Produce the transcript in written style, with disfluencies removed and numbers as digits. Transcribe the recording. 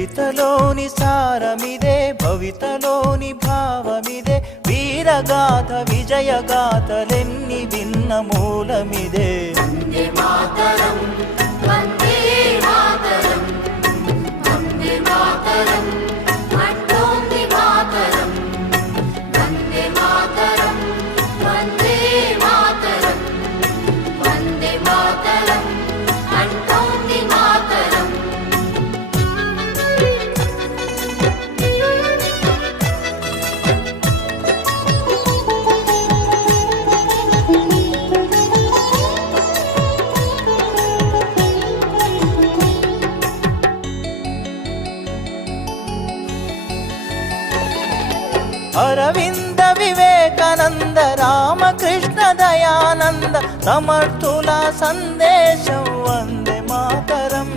చరితలోని సారమిదే, భవితలోని భావమిదే, వీరగాథ విజయగాథలెన్ని విన్న మూలమిదే. వందే మాతరం వందే మాతరం వందే మాతరం అంటోంది మాతరం. వందే మాతరం వందే మాతరం వందే మాతరం అంటోంది మాతరం. అరవింద వివేకానంద రామకృష్ణ దయానంద సమర్థుల సందేశం వందే మాతరం.